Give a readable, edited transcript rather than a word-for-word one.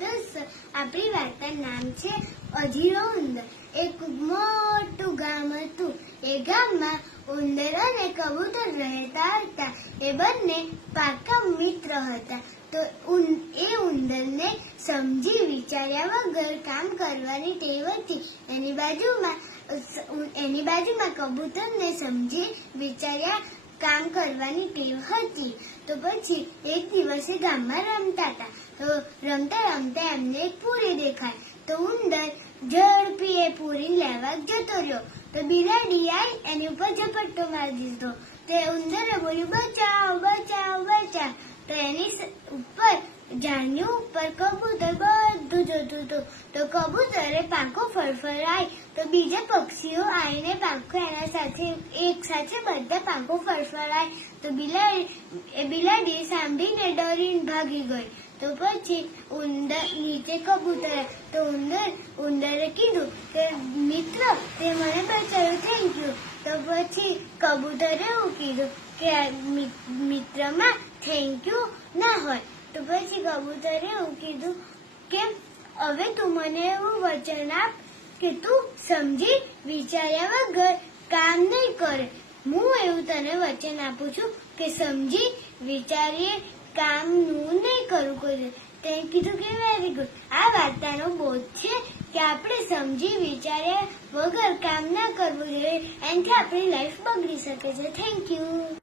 દોસ્તો, આપણી વાર્તાનું નામ છે અધીરો ઉંદર. એક મોટું ગામ હતું. એ ગામમાં ઉંદર અને કબૂતર રહેતા હતા. એ બંને પાકા મિત્ર હતા. તો એ ઉંદરને સમજી વિચાર્યા વગર કામ કરવાની ટેવ હતી. એની બાજુમાં કબૂતરને સમજી વિચાર્યા કામ કરવાની ટેવ હતી. તો પછી એક દિવસે ગામમાં રમતા હતા. તો રમતા રમતા એમને એક પૂરી દેખાય. તો ઉંદર ઝડપી એ પૂરી લેવા જતો રહ્યો. તો બિલાડી આવી એની ઉપર ઝપટ્ટો મારી દીધો. તે ઉંદરે બોલ્યું, બચાવ બચાવ બચાવ. તો એની ઉપર ઝાડની ઉપર કબૂતર બધું જતું હતું. તો કબૂતરે પાંખો ફરફરાય તો બીજા પક્ષીઓ આવીને પાંખો એના સાથે એક સાથે બધા પાંખો ફરફરાય. તો બિલાડી સાંભળીને ડરીને ભાગી ગઈ. તો પછી ઉંદર નીચે કબૂતર. તો ઉંદરે કીધું કે મિત્ર, તે મને બચાવ્યું, થેન્ક યુ. તો પછી કબૂતરે એવું કીધું કે મિત્રમાં થેન્ક યુ ના હોય. તો પછી કબૂતરે એવું કીધું કે હવે તું મને એવું વચન આપ કે તું સમજી વિચાર્યા વગર કામ નહીં કરે. હું એવું તને વચન આપું છું કે સમજી વિચારીએ કામનું નહીં કરવું કોઈ. તે કીધું કે વેરી ગુડ. આ વાર્તાનો બોધ છે કે આપણે સમજી વિચાર્યા વગર કામ ના કરવું જોઈએ. એનાથી આપણી લાઈફ બગડી શકે છે. Thank you.